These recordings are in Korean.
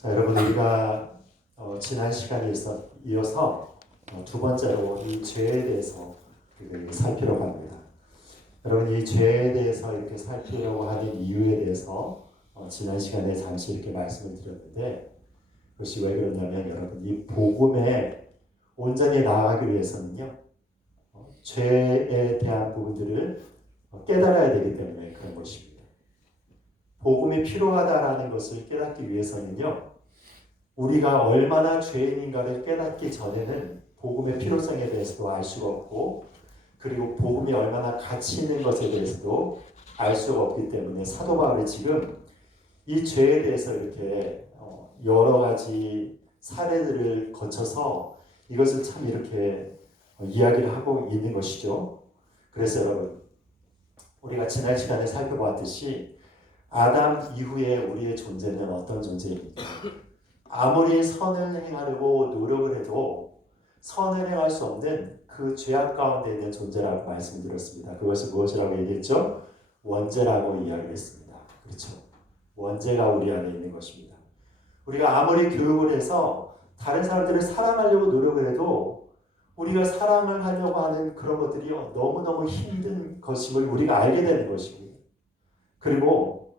자, 여러분 우리가 지난 시간에 이어서 두 번째로 이 죄에 대해서 살피려고 합니다. 여러분 이 죄에 대해서 이렇게 살피려고 하는 이유에 대해서 지난 시간에 잠시 이렇게 말씀을 드렸는데 그것이 왜 그러냐면 여러분 이 복음에 온전히 나아가기 위해서는요 죄에 대한 부분들을 깨달아야 되기 때문에 그런 것입니다. 복음이 필요하다라는 것을 깨닫기 위해서는요 우리가 얼마나 죄인인가를 깨닫기 전에는 복음의 필요성에 대해서도 알 수가 없고 그리고 복음이 얼마나 가치 있는 것에 대해서도 알 수가 없기 때문에 사도 바울이 지금 이 죄에 대해서 이렇게 여러 가지 사례들을 거쳐서 이것을 참 이렇게 이야기를 하고 있는 것이죠. 그래서 여러분 우리가 지난 시간에 살펴보았듯이 아담 이후에 우리의 존재는 어떤 존재입니까? 아무리 선을 행하려고 노력을 해도 선을 행할 수 없는 그 죄악 가운데 있는 존재라고 말씀드렸습니다. 그것이 무엇이라고 얘기했죠? 원죄라고 이야기를 했습니다. 그렇죠? 원죄가 우리 안에 있는 것입니다. 우리가 아무리 교육을 해서 다른 사람들을 사랑하려고 노력을 해도 우리가 사랑을 하려고 하는 그런 것들이 너무너무 힘든 것임을 우리가 알게 되는 것이고요. 그리고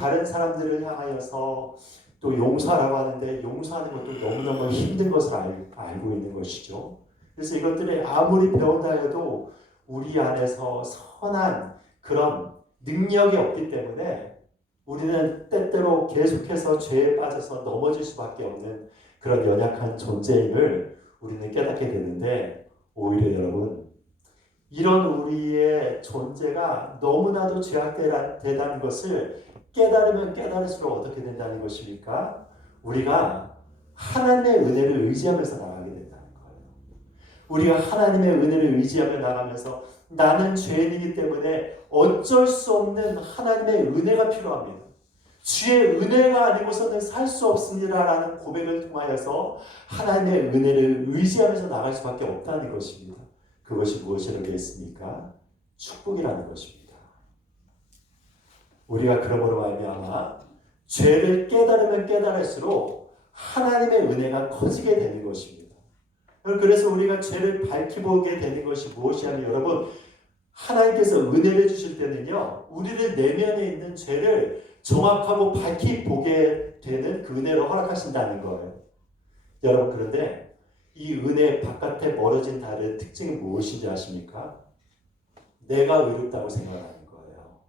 다른 사람들을 향하여서 또 용서하라고 하는데 용서하는 것도 너무너무 힘든 것을 알고 있는 것이죠. 그래서 이것들이 아무리 배운다 해도 우리 안에서 선한 그런 능력이 없기 때문에 우리는 때때로 계속해서 죄에 빠져서 넘어질 수밖에 없는 그런 연약한 존재임을 우리는 깨닫게 되는데 오히려 여러분 이런 우리의 존재가 너무나도 죄악되다는 것을 깨달으면 깨달을수록 어떻게 된다는 것입니까? 우리가 하나님의 은혜를 의지하면서 나가게 된다는 거예요. 우리가 하나님의 은혜를 의지하며 나가면서 나는 죄인이기 때문에 어쩔 수 없는 하나님의 은혜가 필요합니다. 주의 은혜가 아니고서는 살 수 없습니다라는 고백을 통하여서 하나님의 은혜를 의지하면서 나갈 수밖에 없다는 것입니다. 그것이 무엇이라고 했습니까? 축복이라는 것입니다. 우리가 그러므로 말미암아 죄를 깨달으면 깨달을수록 하나님의 은혜가 커지게 되는 것입니다. 그래서 우리가 죄를 밝히보게 되는 것이 무엇이냐면 여러분 하나님께서 은혜를 주실 때는요 우리를 내면에 있는 죄를 정확하고 밝히 보게 되는 그 은혜를 허락하신다는 거예요. 여러분 그런데 이 은혜 바깥에 멀어진 달의 특징이 무엇인지 아십니까? 내가 의롭다고 생각하는 거예요.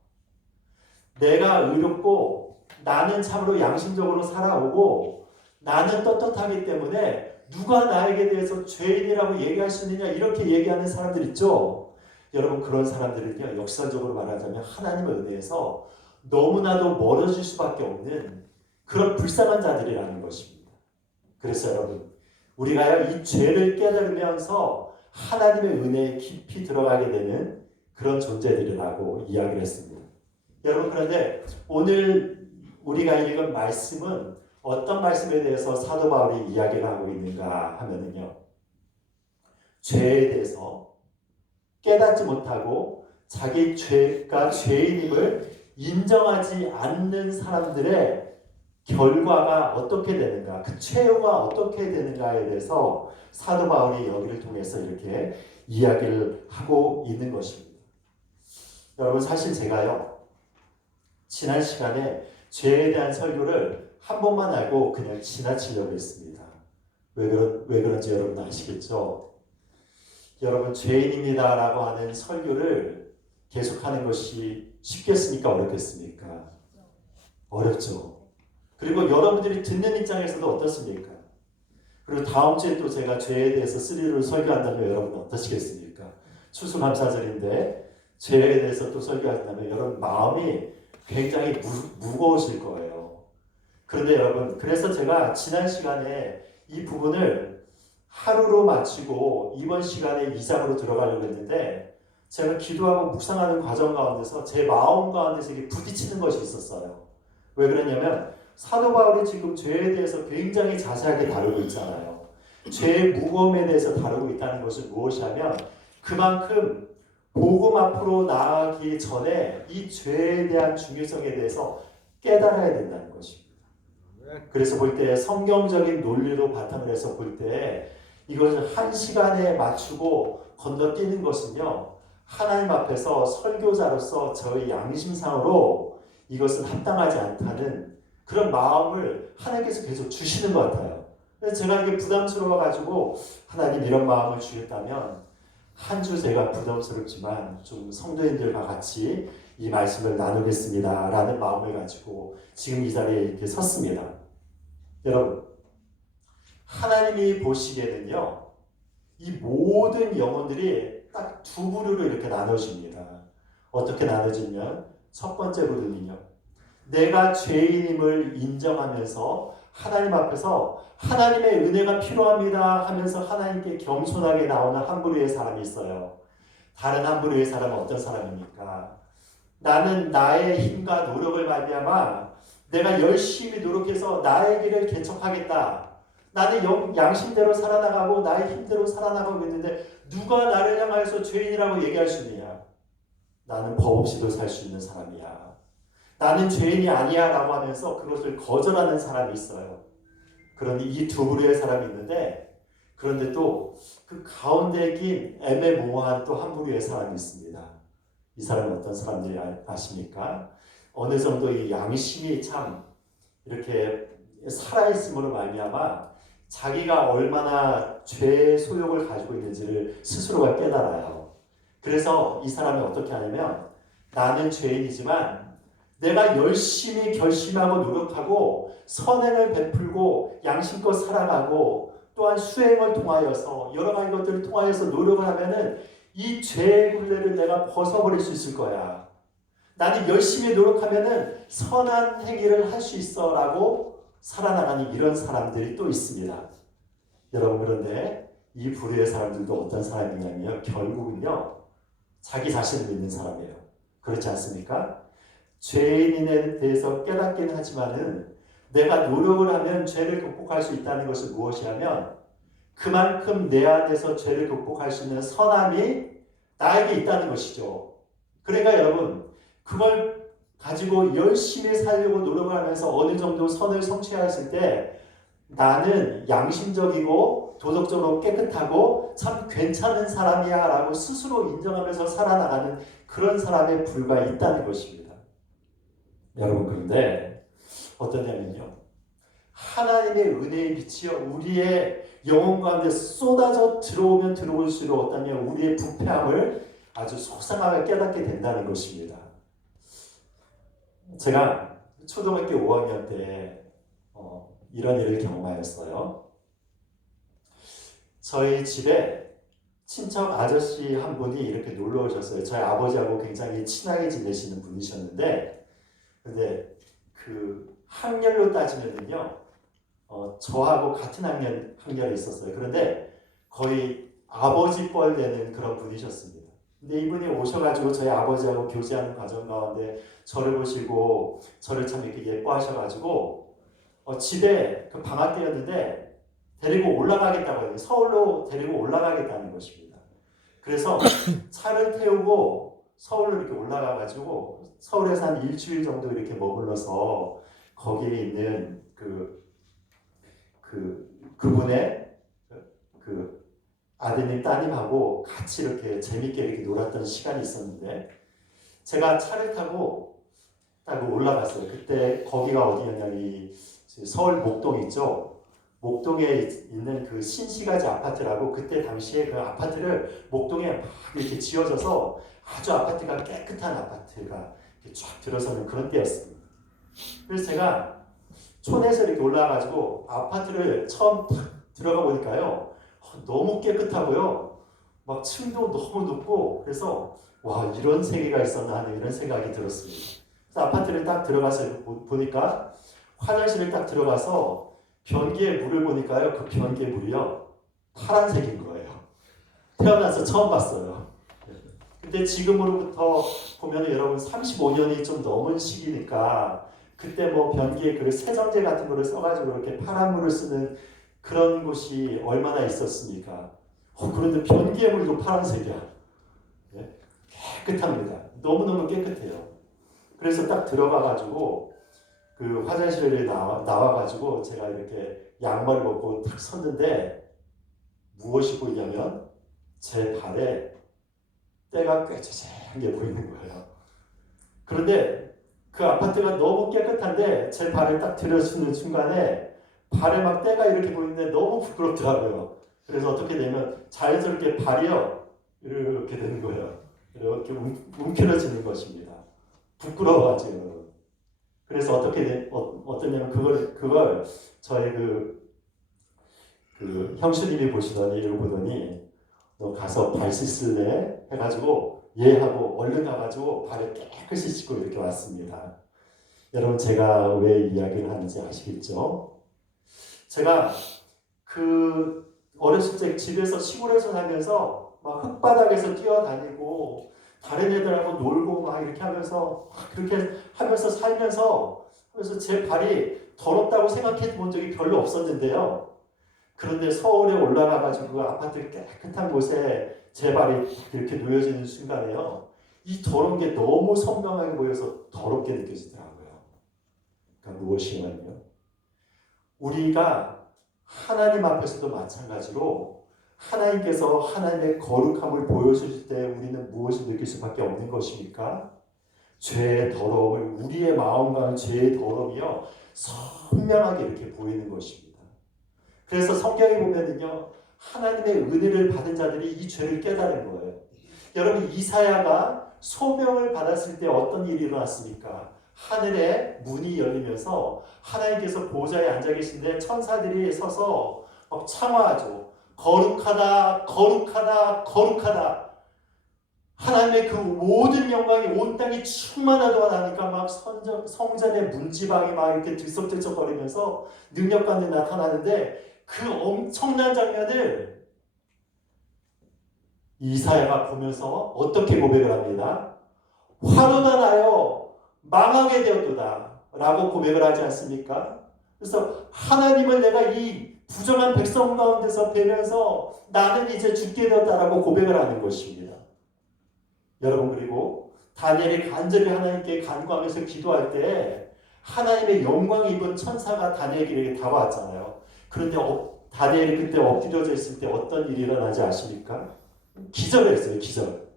내가 의롭고 나는 참으로 양심적으로 살아오고 나는 떳떳하기 때문에 누가 나에게 대해서 죄인이라고 얘기할 수 있느냐 이렇게 얘기하는 사람들 있죠. 여러분 그런 사람들은요 역사적으로 말하자면 하나님의 은혜에서 너무나도 멀어질 수밖에 없는 그런 불쌍한 자들이라는 것입니다. 그래서 여러분 우리가 이 죄를 깨달으면서 하나님의 은혜에 깊이 들어가게 되는 그런 존재들이라고 이야기를 했습니다. 여러분 그런데 오늘 우리가 읽은 말씀은 어떤 말씀에 대해서 사도 바울이 이야기를 하고 있는가 하면은요 죄에 대해서 깨닫지 못하고 자기 죄가 죄인임을 인정하지 않는 사람들의 결과가 어떻게 되는가, 그 최후가 어떻게 되는가에 대해서 사도 바울이 여기를 통해서 이렇게 이야기를 하고 있는 것입니다. 여러분 사실 제가요 지난 시간에 죄에 대한 설교를 한 번만 알고 그냥 지나치려고 했습니다. 왜 그런지 여러분 아시겠죠? 여러분 죄인입니다라고 하는 설교를 계속하는 것이 쉽겠습니까? 어렵겠습니까? 어렵죠. 그리고 여러분들이 듣는 입장에서도 어떻습니까? 그리고 다음 주에 또 제가 죄에 대해서 스리를 설교한다면 여러분 어떠시겠습니까? 추수감사절인데 죄에 대해서 또 설교한다면 여러분 마음이 굉장히 무거우실 거예요. 그런데 여러분 그래서 제가 지난 시간에 이 부분을 하루로 마치고 이번 시간에 2장으로 들어가려고 했는데 제가 기도하고 묵상하는 과정 가운데서 제 마음 가운데서 이게 부딪히는 것이 있었어요. 왜 그러냐면 사도 바울이 지금 죄에 대해서 굉장히 자세하게 다루고 있잖아요. 죄의 무거움에 대해서 다루고 있다는 것은 무엇이냐면 그만큼 복음 앞으로 나아가기 전에 이 죄에 대한 중요성에 대해서 깨달아야 된다는 것입니다. 그래서 볼 때 성경적인 논리로 바탕을 해서 볼 때 이것을 한 시간에 맞추고 건너뛰는 것은요, 하나님 앞에서 설교자로서 저의 양심상으로 이것은 합당하지 않다는 그런 마음을 하나님께서 계속 주시는 것 같아요. 그래서 제가 이게 부담스러워가지고 하나님 이런 마음을 주셨다면 한 주 제가 부담스럽지만 좀 성도님들과 같이 이 말씀을 나누겠습니다 라는 마음을 가지고 지금 이 자리에 이렇게 섰습니다. 여러분, 하나님이 보시기에는요, 이 모든 영혼들이 딱 두 부류로 이렇게 나눠집니다. 어떻게 나눠지면 첫 번째 부류는요, 내가 죄인임을 인정하면서 하나님 앞에서 하나님의 은혜가 필요합니다 하면서 하나님께 겸손하게 나오는 한 부류의 사람이 있어요. 다른 한 부류의 사람은 어떤 사람입니까? 나는 나의 힘과 노력을 말미암아 내가 열심히 노력해서 나의 길을 개척하겠다. 나는 양심대로 살아나가고 나의 힘대로 살아나가고 있는데 누가 나를 향해서 죄인이라고 얘기할 수 있느냐? 나는 법 없이도 살 수 있는 사람이야. 나는 죄인이 아니야 라고 하면서 그것을 거절하는 사람이 있어요. 그런데 이 두 부류의 사람이 있는데, 그런데 또 그 가운데에 낀 애매모호한 또 한 부류의 사람이 있습니다. 이 사람은 어떤 사람들이 아십니까? 어느 정도 이 양심이 참 이렇게 살아있음으로 말미암아 자기가 얼마나 죄의 소욕을 가지고 있는지를 스스로가 깨달아요. 그래서 이 사람이 어떻게 하냐면, 나는 죄인이지만 내가 열심히 결심하고 노력하고 선행을 베풀고 양심껏 살아가고 또한 수행을 통하여서 여러 가지 것들을 통하여서 노력을 하면은 이 죄의 굴레를 내가 벗어버릴 수 있을 거야. 나는 열심히 노력하면은 선한 행위를 할 수 있어 라고 살아나가는 이런 사람들이 또 있습니다. 여러분, 그런데 이 부류의 사람들도 어떤 사람이냐면 결국은요, 자기 자신을 믿는 사람이에요. 그렇지 않습니까? 죄인에 대해서 깨닫긴 하지만은 내가 노력을 하면 죄를 극복할 수 있다는 것은 무엇이냐면 그만큼 내 안에서 죄를 극복할 수 있는 선함이 나에게 있다는 것이죠. 그러니까 여러분, 그걸 가지고 열심히 살려고 노력을 하면서 어느 정도 선을 성취했을 때 나는 양심적이고 도덕적으로 깨끗하고 참 괜찮은 사람이야 라고 스스로 인정하면서 살아나가는 그런 사람의 불과 있다는 것입니다. 여러분, 그런데 어떠냐면요, 하나님의 은혜의 빛이요 우리의 영혼 가운데 쏟아져 들어오면 들어올수록 어떠냐면 우리의 부패함을 아주 속상하게 깨닫게 된다는 것입니다. 제가 초등학교 5학년 때 이런 일을 경험하였어요. 저희 집에 친척 아저씨 한 분이 이렇게 놀러 오셨어요. 저희 아버지하고 굉장히 친하게 지내시는 분이셨는데, 근데 그 학년로 따지면요, 저하고 같은 학년에 있었어요. 그런데 거의 아버지 뻘 되는 그런 분이셨습니다. 근데 이분이 오셔가지고 저희 아버지하고 교제하는 과정 가운데 저를 보시고 저를 참 이렇게 예뻐하셔가지고 집에 그 방학 때였는데 데리고 올라가겠다고 해요. 서울로 데리고 올라가겠다는 것입니다. 그래서 차를 태우고 서울로 이렇게 올라가가지고 서울에서 한 일주일 정도 이렇게 머물러서 거기에 있는 그분의 그 아드님 따님하고 같이 이렇게 재밌게 이렇게 놀았던 시간이 있었는데, 제가 차를 타고 딱 올라갔어요. 그때 거기가 어디였냐면 서울 목동 있죠. 목동에 있는 그 신시가지 아파트라고, 그때 당시에 그 아파트를 목동에 막 이렇게 지어져서 아주 아파트가 깨끗한 아파트가 이렇게 쫙 들어서는 그런 때였습니다. 그래서 제가 촌에서 이렇게 올라와가지고 아파트를 처음 탁 들어가 보니까요, 너무 깨끗하고요, 막 층도 너무 높고, 그래서 와, 이런 세계가 있었나 하는 이런 생각이 들었습니다. 그래서 아파트를 딱 들어가서 보니까 화장실을 딱 들어가서 변기에 물을 보니까요, 그 변기의 물이요 파란색인 거예요. 태어나서 처음 봤어요. 근데 지금으로부터 보면 여러분 35년이 좀 넘은 시기니까 그때 뭐 변기에 그 세정제 같은 거를 써가지고 이렇게 파란 물을 쓰는 그런 곳이 얼마나 있었습니까? 그런데 변기의 물도 파란색이야. 깨끗합니다. 너무너무 깨끗해요. 그래서 딱 들어가가지고 그 화장실에 나와가지고 제가 이렇게 양말을 벗고 탁 섰는데 무엇이 보이냐면 제 발에 때가 꾀죄죄한 게 보이는 거예요. 그런데 그 아파트가 너무 깨끗한데 제 발을 딱 들여쓰는 순간에 발에 막 때가 이렇게 보이는데 너무 부끄럽더라고요. 그래서 어떻게 되면 자연스럽게 발이요 이렇게 되는 거예요. 이렇게 움켜쥐는 것입니다. 부끄러워하죠. 그래서 어떠냐면 그걸 저희 그 형수님이 보시더니 이러고 보더니 너 가서 발 씻으래 해가지고 얘하고 얼른 가가지고 발을 깨끗이 씻고 이렇게 왔습니다. 여러분 제가 왜 이야기를 하는지 아시겠죠? 제가 그 어렸을 때 집에서 시골에서 살면서 막 흙바닥에서 뛰어다니고 다른 애들하고 놀고 막 이렇게 하면서 그렇게 하면서 살면서 그래서 제 발이 더럽다고 생각해 본 적이 별로 없었는데요. 그런데 서울에 올라가가지고 그 아파트 깨끗한 곳에 제 발이 이렇게 놓여지는 순간에요. 이 더러운 게 너무 선명하게 보여서 더럽게 느껴지더라고요. 그러니까 무엇이냐면요. 우리가 하나님 앞에서도 마찬가지로 하나님께서 하나님의 거룩함을 보여주실 때 우리는 무엇을 느낄 수밖에 없는 것입니까? 죄의 더러움을 우리의 마음과 죄의 더러움이요 선명하게 이렇게 보이는 것입니다. 그래서 성경에 보면은요 하나님의 은혜를 받은 자들이 이 죄를 깨달은 거예요. 여러분 이사야가 소명을 받았을 때 어떤 일이 일어났습니까? 하늘에 문이 열리면서 하나님께서 보좌에 앉아 계신데 천사들이 서서 막 창화하죠. 거룩하다, 거룩하다, 거룩하다. 하나님의 그 모든 영광이 온 땅이 충만하도록 하니까 막 성전의 문지방이 막 이렇게 들썩들썩거리면서 능력감이 나타나는데 그 엄청난 장면을 이사야가 보면서 어떻게 고백을 합니다. 화로다 나여 망하게 되었도다 라고 고백을 하지 않습니까? 그래서 하나님을 내가 이 부정한 백성 가운데서 뵈면서 나는 이제 죽게 되었다라고 고백을 하는 것입니다. 여러분 그리고 다니엘이 간절히 하나님께 간구하면서 기도할 때 하나님의 영광을 입은 천사가 다니엘에게 다가왔잖아요. 그런데 다니엘이 그때 엎드려져 있을 때 어떤 일이 일어나지 아십니까? 기절을 했어요. 기절.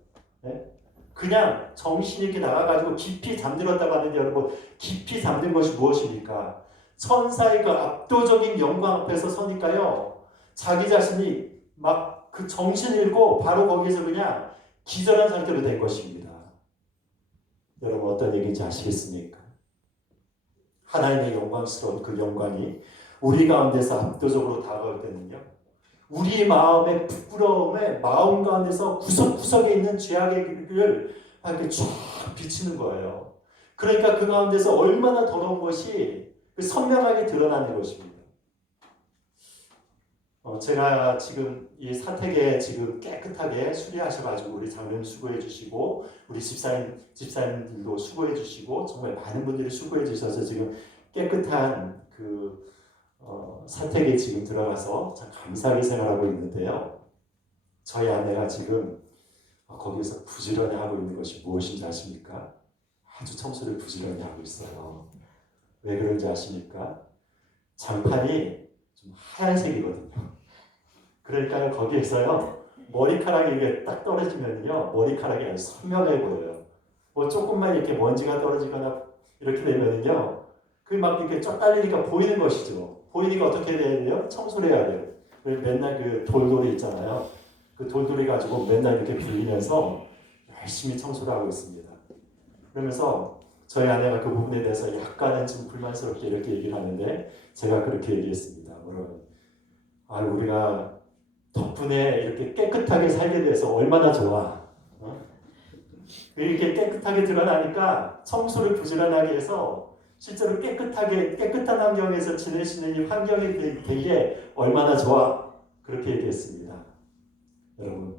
네? 그냥 정신이 이렇게 나가가지고 깊이 잠들었다고 하는데 여러분 깊이 잠든 것이 무엇입니까? 천사의 그 압도적인 영광 앞에서 서니까요. 자기 자신이 막 그 정신 잃고 바로 거기서 그냥 기절한 상태로 된 것입니다. 여러분 어떤 얘기인지 아시겠습니까? 하나님의 영광스러운 그 영광이 우리 가운데서 압도적으로 다가올 때는요. 우리 마음의 부끄러움에 마음 가운데서 구석구석에 있는 죄악의 길을 이렇게 쫙 비치는 거예요. 그러니까 그 가운데서 얼마나 더러운 것이 선명하게 드러나는 것입니다. 제가 지금 이 사택에 지금 깨끗하게 수리하셔가지고 우리 장로님 수고해 주시고 우리 집사님들도 수고해 주시고 정말 많은 분들이 수고해 주셔서 지금 깨끗한 그 사택에 지금 들어가서 참 감사하게 생활하고 있는데요. 저희 아내가 지금 거기에서 부지런히 하고 있는 것이 무엇인지 아십니까? 아주 청소를 부지런히 하고 있어요. 왜 그런지 아십니까? 장판이 좀 하얀색이거든요. 그러니까 거기에서요 머리카락이 이게 딱 떨어지면요 머리카락이 아주 선명해 보여요. 뭐 조금만 이렇게 먼지가 떨어지거나 이렇게 되면요 그 막 이렇게 쫙 딸리니까 보이는 것이죠. 보이니까 어떻게 해야 돼요? 청소를 해야 돼요. 맨날 그 돌돌이 있잖아요. 그 돌돌이 가지고 맨날 이렇게 빌리면서 열심히 청소를 하고 있습니다. 그러면서 저희 아내가 그 부분에 대해서 약간은 좀 불만스럽게 이렇게 얘기를 하는데 제가 그렇게 얘기했습니다. 우리가 덕분에 이렇게 깨끗하게 살게 돼서 얼마나 좋아. 이렇게 깨끗하게 드러나니까 청소를 부지런하게 해서 실제로 깨끗한 환경에서 지내시는 이 환경이 되게 얼마나 좋아. 그렇게 얘기했습니다. 여러분,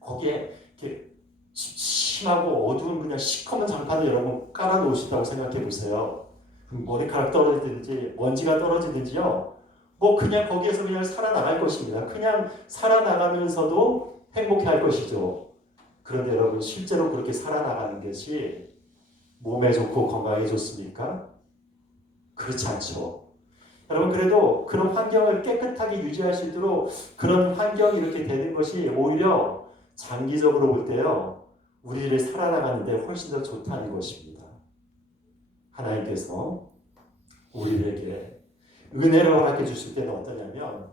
거기에 이렇게 심하고 어두운 그냥 시커먼 장판을 여러분 깔아놓으신다고 생각해 보세요. 머리카락 떨어지든지 먼지가 떨어지든지요. 뭐 그냥 거기에서 그냥 살아나갈 것입니다. 그냥 살아나가면서도 행복해할 것이죠. 그런데 여러분 실제로 그렇게 살아나가는 것이 몸에 좋고 건강에 좋습니까? 그렇지 않죠. 여러분 그래도 그런 환경을 깨끗하게 유지할 수 있도록 그런 환경이 이렇게 되는 것이 오히려 장기적으로 볼 때요. 우리를 살아나가는데 훨씬 더 좋다는 것입니다. 하나님께서 우리에게 은혜를 허락해 주실 때는 어떠냐면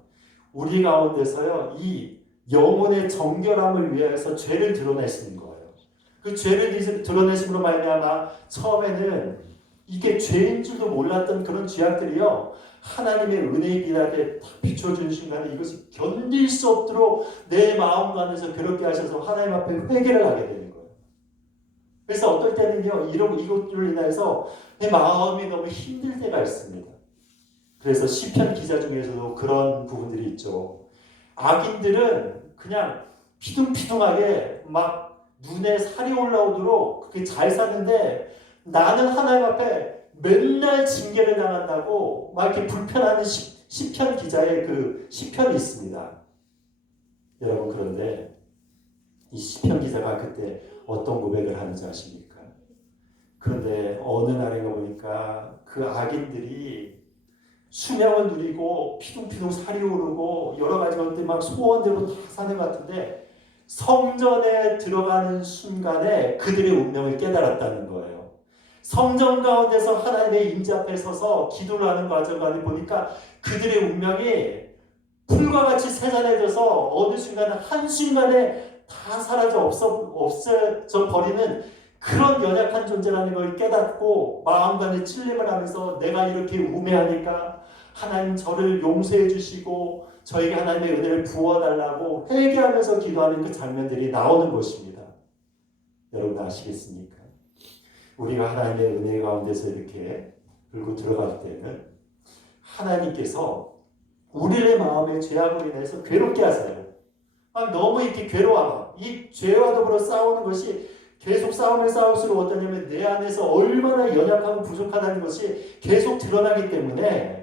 우리 가운데서요. 이 영혼의 정결함을 위해서 죄를 드러내시는 거예요. 그 죄를 드러내심으로 말미암아 처음에는 이게 죄인 줄도 몰랐던 그런 죄악들이요. 하나님의 은혜의 빛에 딱 비춰주는 순간에 이것이 견딜 수 없도록 내 마음 가운데서 그렇게 하셔서 하나님 앞에 회개를 하게 되는 거예요. 그래서 어떨 때는요. 이것들로 인해서 내 마음이 너무 힘들 때가 있습니다. 그래서 시편 기자 중에서도 그런 부분들이 있죠. 악인들은 그냥 피둥피둥하게 막 눈에 살이 올라오도록 그렇게 잘 사는데 나는 하나님 앞에 맨날 징계를 당한다고 막 이렇게 불편하는 시편 기자의 그 시편이 있습니다. 여러분 그런데 이 시편 기자가 그때 어떤 고백을 하는지 아십니까? 그런데 어느 날인가 보니까 그 악인들이 수명을 누리고 피둥피둥 살이 오르고 여러 가지 것들 막 소원대로 다 사는 것 같은데 성전에 들어가는 순간에 그들의 운명을 깨달았다는 거예요. 성전 가운데서 하나님의 임재 앞에 서서 기도를 하는 과정을 보니까 그들의 운명이 풀과 같이 세산해져서 어느 순간에 한순간에 다 사라져 없어져 버리는 그런 연약한 존재라는 걸 깨닫고 마음간에 찔림을 하면서 내가 이렇게 우매하니까 하나님 저를 용서해 주시고 저에게 하나님의 은혜를 부어달라고 회개하면서 기도하는 그 장면들이 나오는 것입니다. 여러분 아시겠습니까? 우리가 하나님의 은혜 가운데서 이렇게 들고 들어갈 때는 하나님께서 우리의 마음의 죄악으로 인해서 괴롭게 하세요. 너무 이렇게 괴로워. 이 죄와 더불어 싸우는 것이 계속 싸우면 싸울수록 어떠냐면 내 안에서 얼마나 연약하고 부족하다는 것이 계속 드러나기 때문에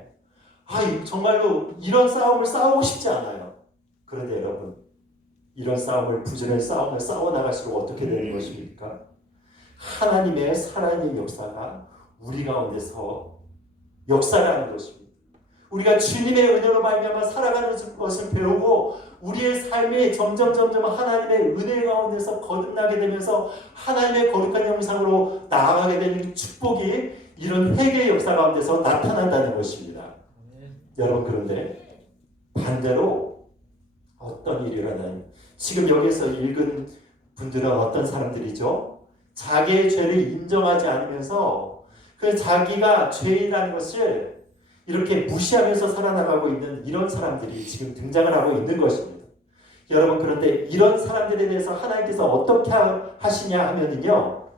정말로 이런 싸움을 싸우고 싶지 않아요. 그런데 여러분 이런 싸움을 부지런히 싸움을 싸워나갈수록 어떻게 되는 것입니까? 하나님의 살아있는 역사가 우리 가운데서 역사를 하는 것입니다. 우리가 주님의 은혜로 말미암아 살아가는 것을 배우고 우리의 삶이 점점 하나님의 은혜 가운데서 거듭나게 되면서 하나님의 거룩한 형상으로 나아가게 되는 축복이 이런 회개의 역사 가운데서 나타난다는 것입니다. 여러분 그런데 반대로 어떤 일이 일어나요? 지금 여기서 읽은 분들은 어떤 사람들이죠? 자기의 죄를 인정하지 않으면서 그 자기가 죄인이라는 것을 이렇게 무시하면서 살아나가고 있는 이런 사람들이 지금 등장을 하고 있는 것입니다. 여러분 그런데 이런 사람들에 대해서 하나님께서 어떻게 하시냐 하면은요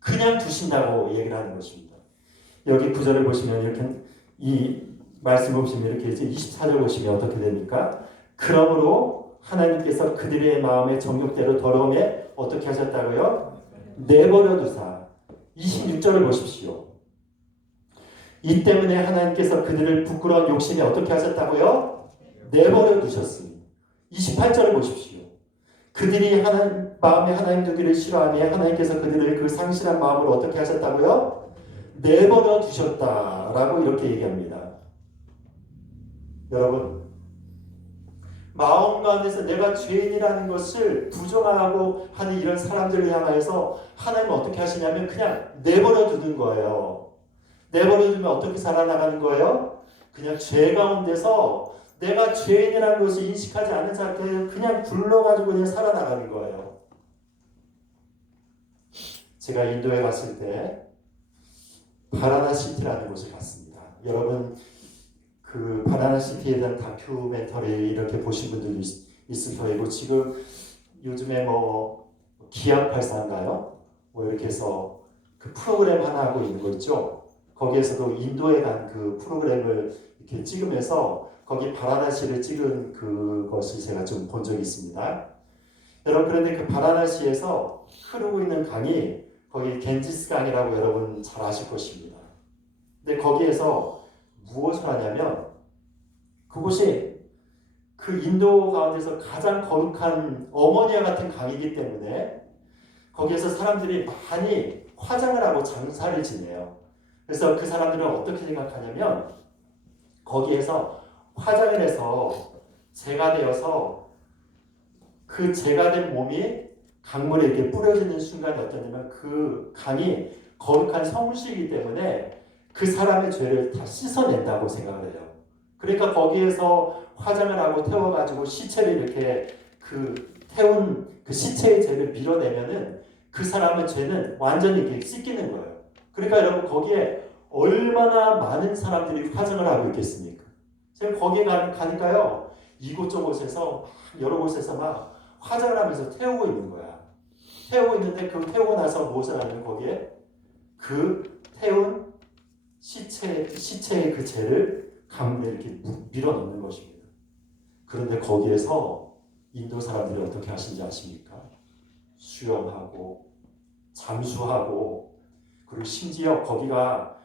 그냥 두신다고 얘기를 하는 것입니다. 여기 구절을 보시면 이렇게 이 말씀을 보시면 이렇게 이제 24절 보시면 어떻게 됩니까? 그러므로 하나님께서 그들의 마음의 정욕대로 더러움에 어떻게 하셨다고요? 내버려 두사. 26절을 보십시오. 이 때문에 하나님께서 그들을 부끄러운 욕심에 어떻게 하셨다고요? 내버려 두셨습니다. 28절을 보십시오. 그들이 마음에 하나님 두기를 싫어하며 하나님께서 그들을 그 상실한 마음으로 어떻게 하셨다고요? 내버려 두셨다라고 이렇게 얘기합니다. 여러분 마음 가운데서 내가 죄인이라는 것을 부정하고 하는 이런 사람들을 향해서 하나님은 어떻게 하시냐면 그냥 내버려 두는 거예요. 내버려 두면 어떻게 살아나가는 거예요? 그냥 죄 가운데서 내가 죄인이라는 것을 인식하지 않은 상태에서 그냥 굴러가지고 그냥 살아나가는 거예요. 제가 인도에 갔을 때 바라나시티라는 곳을 갔습니다. 여러분 그 바라나시티에 대한 다큐멘터리 이렇게 보신 분들도 있을 거이고 지금 요즘에 뭐 기안84인가요? 뭐 이렇게 해서 그 프로그램 하나 하고 있는 거 있죠. 거기에서도 인도에 간 그 프로그램을 이렇게 찍으면서 거기 바라나시를 찍은 그것을 제가 좀 본 적이 있습니다. 여러분 그런데 그 바라나시에서 흐르고 있는 강이 거기 겐지스 강이라고 여러분 잘 아실 것입니다. 근데 거기에서 무엇을 하냐면 그곳이 그 인도 가운데서 가장 거룩한 어머니와 같은 강이기 때문에 거기에서 사람들이 많이 화장을 하고 장사를 지내요. 그래서 그 사람들은 어떻게 생각하냐면 거기에서 화장을 해서 재가 되어서 그 재가 된 몸이 강물에 이렇게 뿌려지는 순간이 어떠냐면 그 강이 거룩한 성물이기 때문에 그 사람의 죄를 다 씻어낸다고 생각을 해요. 그러니까 거기에서 화장을 하고 태워가지고 시체를 이렇게 그 태운 그 시체의 죄를 밀어내면은 그 사람의 죄는 완전히 이렇게 씻기는 거예요. 그러니까 여러분 거기에 얼마나 많은 사람들이 화장을 하고 있겠습니까? 제가 거기에 가니까요 이곳저곳에서 여러 곳에서 막 화장을 하면서 태우고 있는 거야. 태우고 있는데 그 태우고 나서 무엇을 하냐면 거기에 그 태운 시체의 그 죄를 강물에 이렇게 밀어넣는 것입니다. 그런데 거기에서 인도 사람들이 어떻게 하신지 아십니까? 수영하고 잠수하고 그리고 심지어 거기가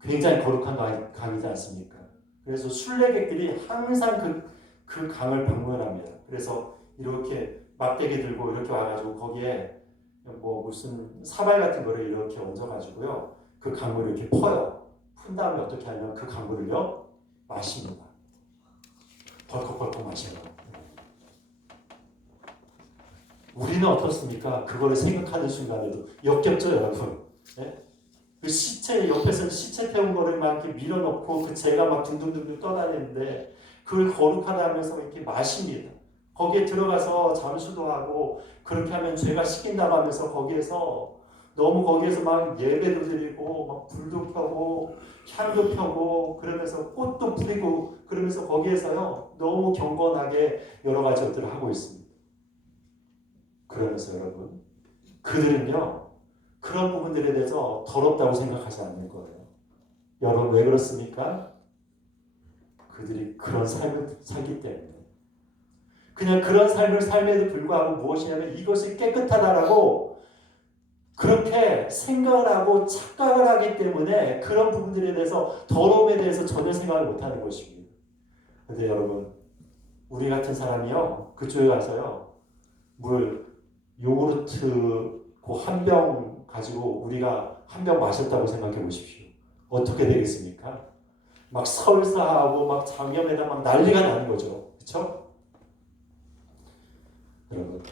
굉장히 거룩한 강이지 않습니까? 그래서 순례객들이 항상 그 강을 방문합니다. 그래서 이렇게 막대기 들고 이렇게 와가지고 거기에 뭐 무슨 사발 같은 거를 이렇게 얹어가지고요. 그 강물을 이렇게 퍼요. 푼 다음에 어떻게 하냐면 그 강물을요 마십니다. 벌컥벌컥 마셔요. 우리는 어떻습니까? 그거를 생각하는 순간에도 역겹죠, 여러분. 네? 그 시체 옆에서 시체 태운 거를 막 이렇게 밀어넣고 그 재가 막 둥둥둥둥 떠다니는데 그걸 거룩하다 하면서 이렇게 마십니다. 거기에 들어가서 잠수도 하고 그렇게 하면 죄가 씻긴다고 하면서 거기에서 너무 거기에서 막 예배도 드리고 막 불도 켜고 향도 펴고 그러면서 꽃도 뿌리고 그러면서 거기에서요 너무 경건하게 여러 가지 것들을 하고 있습니다. 그러면서 여러분 그들은요 그런 부분들에 대해서 더럽다고 생각하지 않는 거예요. 여러분 왜 그렇습니까? 그들이 그런 삶을 살기 때문에 그냥 그런 삶을 삶에도 불구하고 무엇이냐면 이것이 깨끗하다라고 그렇게 생각을 하고 착각을 하기 때문에 그런 부분들에 대해서 더러움에 대해서 전혀 생각을 못하는 것입니다. 그런데 여러분 우리 같은 사람이요 그쪽에 가서요 물 요구르트 그 한 병 가지고 우리가 한 병 마셨다고 생각해 보십시오. 어떻게 되겠습니까? 막 설사하고 막 장염에다 막 난리가 나는 거죠. 그렇죠? 여러분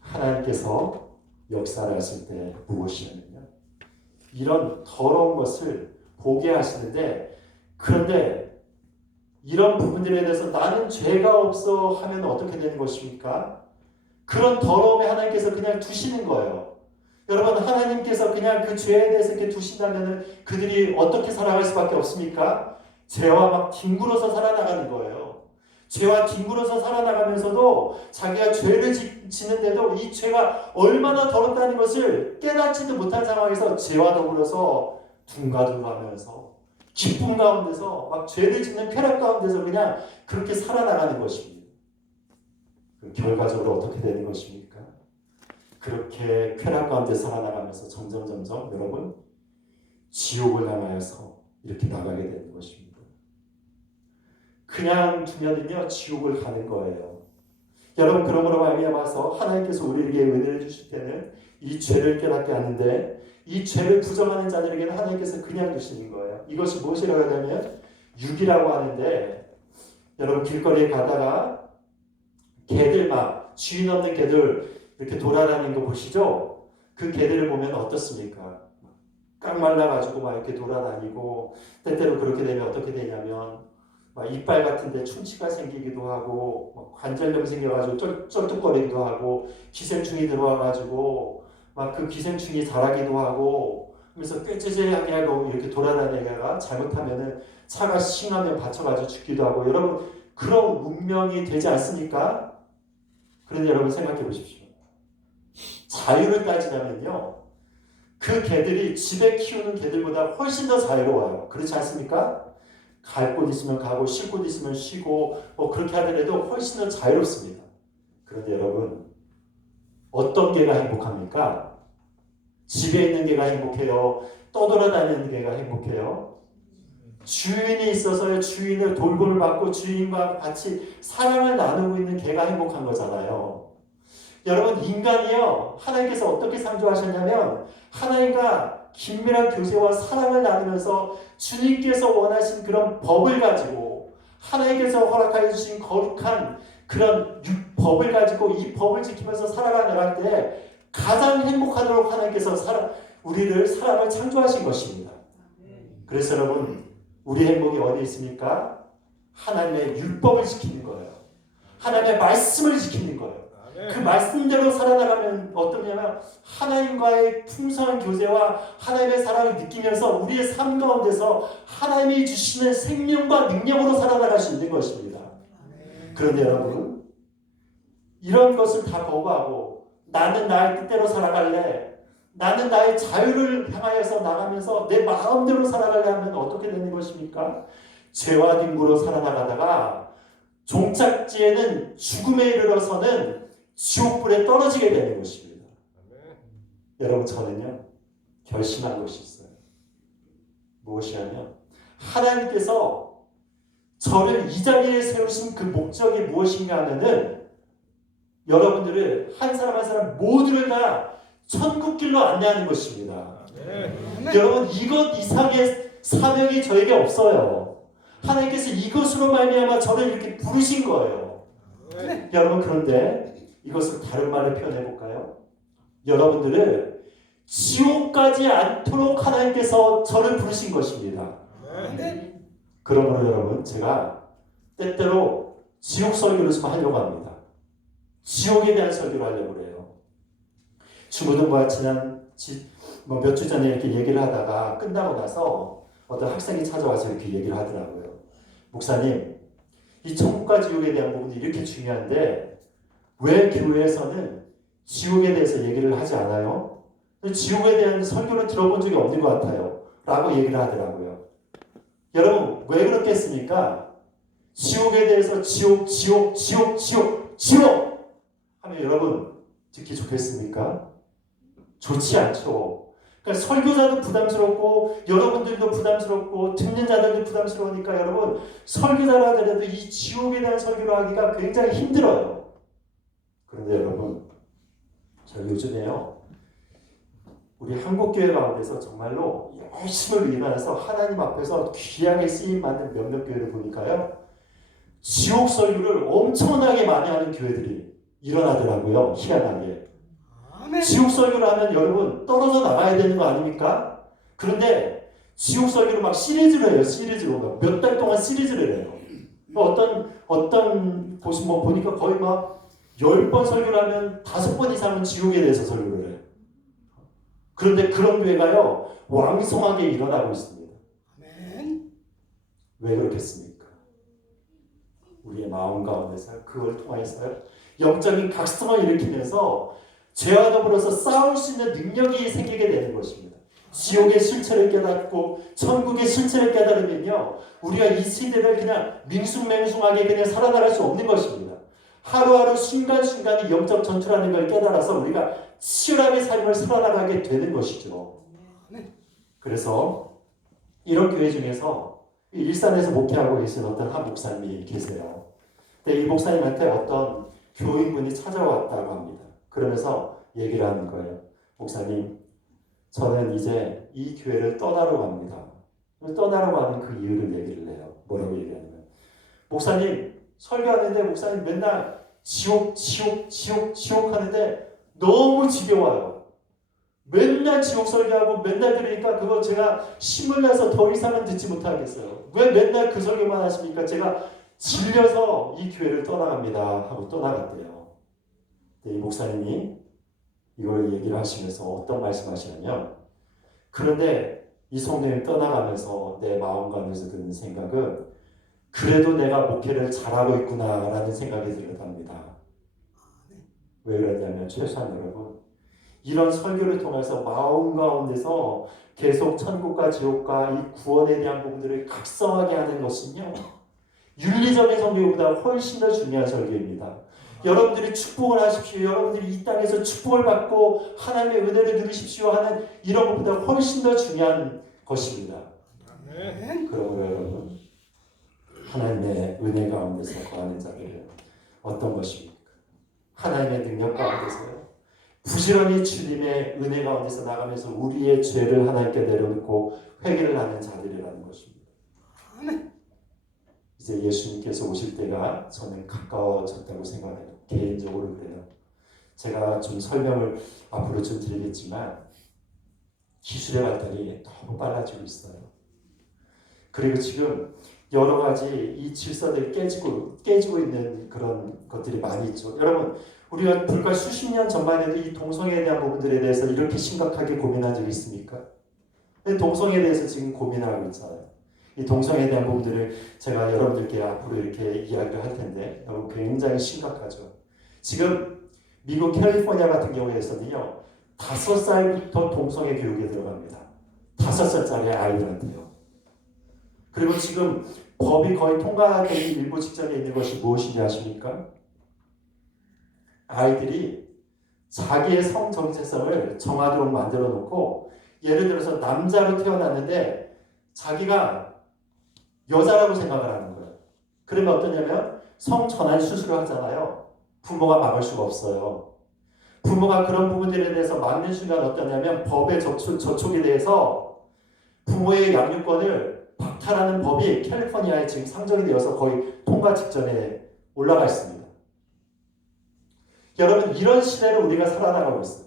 하나님께서 역사를 하실 때 무엇이냐면요. 이런 더러운 것을 보게 하시는데 그런데 이런 부분들에 대해서 나는 죄가 없어 하면 어떻게 되는 것입니까? 그런 더러움에 하나님께서 그냥 두시는 거예요. 여러분 하나님께서 그냥 그 죄에 대해서 이렇게 두신다면 그들이 어떻게 살아갈 수밖에 없습니까? 죄와 막 뒹굴어서 살아나가는 거예요. 죄와 뒹굴어서 살아나가면서도 자기가 죄를 짓는데도 이 죄가 얼마나 더럽다는 것을 깨닫지도 못한 상황에서 죄와 더불어서 둥가둥가하면서 기쁨 가운데서 막 죄를 짓는 쾌락 가운데서 그냥 그렇게 살아나가는 것입니다. 결과적으로 어떻게 되는 것입니까? 그렇게 쾌락 가운데 살아나가면서 점점 여러분 지옥을 향하여서 이렇게 나가게 되는 것입니다. 그냥 두면은요 지옥을 가는 거예요. 여러분 그러므로 말미암아서 하나님께서 우리에게 은혜를 주실 때는 이 죄를 깨닫게 하는데 이 죄를 부정하는 자들에게는 하나님께서 그냥 두시는 거예요. 이것이 무엇이라고 하냐면 육이라고 하는데 여러분 길거리에 가다가 개들 막 주인 없는 개들 이렇게 돌아다니는 거 보시죠? 그 개들을 보면 어떻습니까? 깡 말라가지고 막 이렇게 돌아다니고 때때로 그렇게 되면 어떻게 되냐면 막 이빨 같은데 충치가 생기기도 하고 막 관절염 생겨가지고 쩔뚝거리기도 하고 기생충이 들어와가지고 막 그 기생충이 자라기도 하고 그래서 꾀죄죄하게 하고 이렇게 돌아다니다가 잘못하면은 차가 싱하면 받쳐가지고 죽기도 하고 여러분 그런 운명이 되지 않습니까? 그런데 여러분 생각해 보십시오. 자유를 따지자면요. 그 개들이 집에 키우는 개들보다 훨씬 더 자유로워요. 그렇지 않습니까? 갈 곳 있으면 가고 쉴 곳 있으면 쉬고 뭐 그렇게 하더라도 훨씬 더 자유롭습니다. 그런데 여러분 어떤 개가 행복합니까? 집에 있는 개가 행복해요? 떠돌아다니는 개가 행복해요? 주인이 있어서 주인을 돌봄을 받고 주인과 같이 사랑을 나누고 있는 개가 행복한 거잖아요. 여러분 인간이요 하나님께서 어떻게 창조하셨냐면 하나님과 긴밀한 교제와 사랑을 나누면서 주님께서 원하신 그런 법을 가지고 하나님께서 허락하여 주신 거룩한 그런 법을 가지고 이 법을 지키면서 살아가는 때 가장 행복하도록 하나님께서 우리를 사람을 창조하신 것입니다. 그래서 여러분, 우리 행복이 어디 있습니까? 하나님의 율법을 지키는 거예요. 하나님의 말씀을 지키는 거예요. 그 말씀대로 살아나가면 어떠냐면 하나님과의 풍성한 교제와 하나님의 사랑을 느끼면서 우리의 삶 가운데서 하나님이 주시는 생명과 능력으로 살아나갈 수 있는 것입니다. 그런데 여러분, 이런 것을 다 거부하고 나는 나의 뜻대로 살아갈래, 나는 나의 자유를 향하여서 나가면서 내 마음대로 살아갈래 하면 어떻게 되는 것입니까? 죄와 딩구로 살아나가다가 종착지에는 죽음에 이르러서는 지옥불에 떨어지게 되는 것입니다. 여러분, 저는요 결심한 것이 있어요. 무엇이냐면 하나님께서 저를 이 자리에 세우신 그 목적이 무엇인가 하면은 여러분들을 한 사람 한 사람 모두를 다 천국길로 안내하는 것입니다. 여러분, 이것 이상의 사명이 저에게 없어요. 하나님께서 이것으로 말미암아 저를 이렇게 부르신 거예요. 여러분, 그런데 이것을 다른 말로 표현해 볼까요? 여러분들을 지옥까지 않도록 하나님께서 저를 부르신 것입니다. 그러므로 여러분, 제가 때때로 지옥 설교를 좀 하려고 합니다. 지옥에 대한 설교를 하려고 그래요. 중고등부와 몇 주 전에 이렇게 얘기를 하다가 끝나고 나서 어떤 학생이 찾아와서 이렇게 얘기를 하더라고요. 목사님, 이 천국과 지옥에 대한 부분이 이렇게 중요한데 왜 교회에서는 지옥에 대해서 얘기를 하지 않아요? 지옥에 대한 설교를 들어본 적이 없는 것 같아요. 라고 얘기를 하더라고요. 여러분, 왜 그렇겠습니까? 지옥에 대해서 지옥 하면 여러분 듣기 좋겠습니까? 좋지 않죠. 그러니까 설교자도 부담스럽고 여러분들도 부담스럽고 듣는 자들도 부담스러우니까 여러분, 설교자라 하더라도 이 지옥에 대한 설교를 하기가 굉장히 힘들어요. 그런데 여러분, 저 요즘에요 우리 한국교회 가운데서 정말로 열심히 일어나서 하나님 앞에서 귀하게 쓰임받는 몇몇 교회를 보니까요, 지옥 설교를 엄청나게 많이 하는 교회들이 일어나더라고요. 희한하게. 지옥 설교를 하면 여러분 떨어져 나가야 되는 거 아닙니까? 그런데 지옥 설교를 막 시리즈로 해요. 시리즈로 몇 달 동안 시리즈를 해요. 어떤 보니까 거의 막 10번 설교를 하면 5번 이상은 지옥에 대해서 설교를 해요. 그런데 그런 교회가요 왕성하게 일어나고 있습니다. 왜 그렇겠습니까? 우리의 마음 가운데서 그걸 통해서요 영적인 각성을 일으키면서 죄와 더불어서 싸울 수 있는 능력이 생기게 되는 것입니다. 지옥의 실체를 깨닫고 천국의 실체를 깨달으면요 우리가 이 시대를 그냥 밍숭맹숭하게 그냥 살아나갈 수 없는 것입니다. 하루하루 순간순간이 영적 전투라는 걸 깨달아서 우리가 치열하게 삶을 살아나가게 되는 것이죠. 그래서 이런 교회 중에서 일산에서 목회하고 계신 어떤 한 목사님이 계세요. 근데 이 목사님한테 어떤 교인분이 찾아왔다고 합니다. 그러면서 얘기를 하는 거예요. 목사님, 저는 이제 이 교회를 떠나러 갑니다. 떠나러 가는 그 이유를 얘기를 해요. 뭐라고 얘기하냐면, 목사님 설교하는데 목사님 맨날 지옥 하는데 너무 지겨워요. 맨날 지옥 설교하고 맨날 들으니까 그거 제가 신물 나서 더 이상은 듣지 못하겠어요. 왜 맨날 그 설교만 하십니까? 제가 질려서 이 교회를 떠나갑니다 하고 떠나갔대요. 이 목사님이 이걸 얘기를 하시면서 어떤 말씀하시냐면, 그런데 이 성도님 떠나가면서 내 마음 가운데서 드는 생각은 그래도 내가 목회를 잘하고 있구나라는 생각이 들었답니다. 왜 그러냐면 최소한 여러분, 이런 설교를 통해서 마음 가운데서 계속 천국과 지옥과 이 구원에 대한 부분들을 각성하게 하는 것은요 윤리적인 설교보다 훨씬 더 중요한 설교입니다. 여러분들이 축복을 하십시오, 여러분들이 이 땅에서 축복을 받고 하나님의 은혜를 누리십시오 하는 이런 것보다 훨씬 더 중요한 것입니다. 그러므로 여러분, 하나님의 은혜 가운데서 거하는 자들은 어떤 것입니까? 하나님의 능력 가운데서요 부지런히 주님의 은혜 가운데서 나가면서 우리의 죄를 하나님께 내려놓고 회개를 하는 자들이라는 것입니다. 이제 예수님께서 오실 때가 저는 가까워졌다고 생각해요. 개인적으로 그래요. 제가 좀 설명을 앞으로 좀 드리겠지만 기술의 발달이 너무 빨라지고 있어요. 그리고 지금 여러 가지 이 질서들이 깨지고 있는 그런 것들이 많이 있죠. 여러분, 우리가 불과 수십 년 전만 해도 이 동성애에 대한 부분들에 대해서 이렇게 심각하게 고민한 적이 있습니까? 동성애에 대해서 지금 고민하고 있잖아요. 이 동성애에 대한 부분들을 제가 여러분들께 앞으로 이렇게 이야기를 할 텐데 여러분 굉장히 심각하죠. 지금 미국 캘리포니아 같은 경우에서는요 5살부터 동성애 교육에 들어갑니다. 5살짜리 아이들한테요. 그리고 지금 법이 거의 통과되기 일보 직전에 있는 것이 무엇이냐 아십니까? 아이들이 자기의 성 정체성을 정하도록 만들어 놓고 예를 들어서 남자로 태어났는데 자기가 여자라고 생각을 하는 거예요. 그러면 어떠냐면 성전환 수술을 하잖아요. 부모가 막을 수가 없어요. 부모가 그런 부분들에 대해서 막는 순간 어떠냐면 법의 저촉에 대해서 부모의 양육권을 박탈하는 법이 캘리포니아에 지금 상정이 되어서 거의 통과 직전에 올라가 있습니다. 여러분 이런 시대를 우리가 살아나가고 있어요.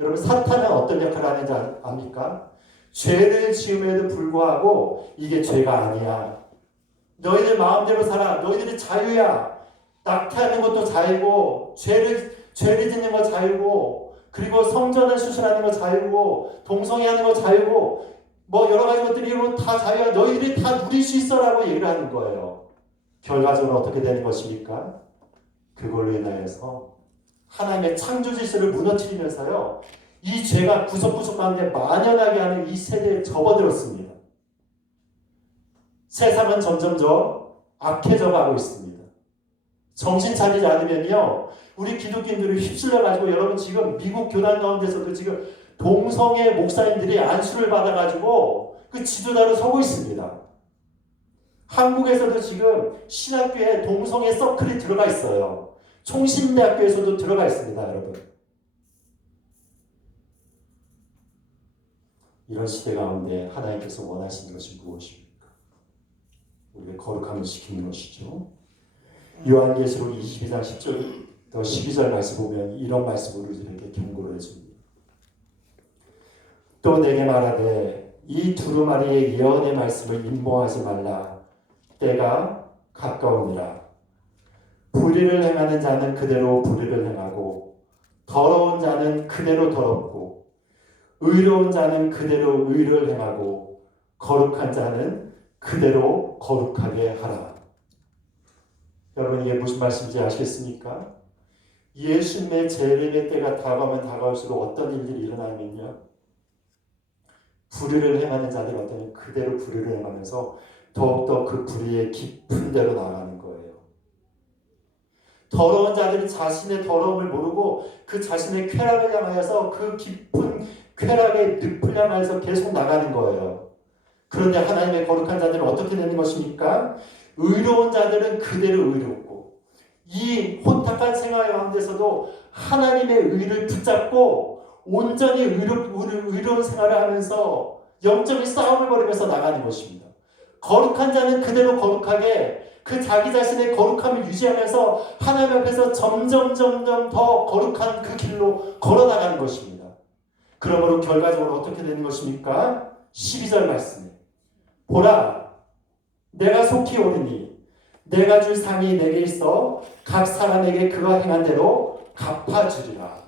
여러분 사탄은 어떤 역할을 하는지 압니까? 죄를 지음에도 불구하고 이게 죄가 아니야. 너희들 마음대로 살아. 너희들이 자유야. 낙태하는 것도 자유고 죄를 짓는 거 자유고 그리고 성전환 수술하는 거 자유고 동성애하는 거 자유고 뭐 여러 가지 것들이 다 자유야. 너희들이 다 누릴 수 있어라고 얘기를 하는 거예요. 결과적으로 어떻게 되는 것입니까? 그걸로 인하여서 하나님의 창조 질서를 무너뜨리면서요. 이 죄가 구석구석 가운데 만연하게 하는 이 세대에 접어들었습니다. 세상은 점점 더 악해져 가고 있습니다. 정신 차리지 않으면요. 우리 기독교인들이 휩쓸려가지고 여러분 지금 미국 교단 가운데서도 지금 동성애 목사님들이 안수를 받아가지고 그 지도자로 서고 있습니다. 한국에서도 지금 신학교에 동성애 서클이 들어가 있어요. 총신대학교에서도 들어가 있습니다. 여러분. 이런 시대 가운데 하나님께서 원하시는 것이 무엇입니까? 우리가 거룩함을 지키는 것이죠. 요한계시록 22장 10절부터 12절 말씀 보면 이런 말씀으로 우리에게 경고를 해줍니다. 또 내게 말하되 이 두루마리의 예언의 말씀을 임모하지 말라. 때가 가까우니라. 불의를 행하는 자는 그대로 불의를 행하고 더러운 자는 그대로 더럽고 의로운 자는 그대로 의를 행하고 거룩한 자는 그대로 거룩하게 하라. 여러분 이게 무슨 말씀인지 아시겠습니까? 예수님의 재림의 때가 다가오면 다가올수록 어떤 일들이 일어나면요. 불의를 행하는 자들이 어떠면 그대로 불의를 행하면서 더욱더 그 불의의 깊은 데로 나가는 거예요. 더러운 자들이 자신의 더러움을 모르고 그 자신의 쾌락을 향하여서 그 깊은 쾌락의 늪을 향하여서 계속 나가는 거예요. 그런데 하나님의 거룩한 자들은 어떻게 되는 것입니까? 의로운 자들은 그대로 의롭고 이 혼탁한 생활 가운데서도 하나님의 의를 붙잡고 온전히 의로운 생활을 하면서 영적인 싸움을 벌이면서 나가는 것입니다. 거룩한 자는 그대로 거룩하게 그 자기 자신의 거룩함을 유지하면서 하나님 앞에서 점점 더 거룩한 그 길로 걸어나가는 것입니다. 그러므로 결과적으로 어떻게 되는 것입니까? 12절 말씀에 보라 내가 속히 오르니 내가 줄 상이 내게 있어 각 사람에게 그가 행한 대로 갚아주리라.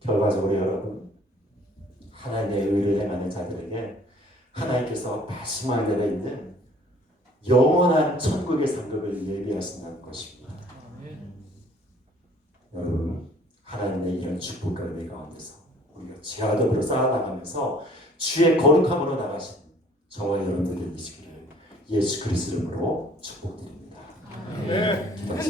결과적으로 여러분 하나님의 의를 행하는 자들에게 하나님께서 말씀한 대로 있는 영원한 천국의 상급을 예비하신다는 것입니다. 여러분 하나님의 이런 축복과 은혜 가운데서 우리가 제아dob으로 쌓아나가면서 주의 거룩함으로 나가신 저와 여러분들이 되시기를 예수 그리스도 이름으로 축복드립니다. 기도하시겠습니다.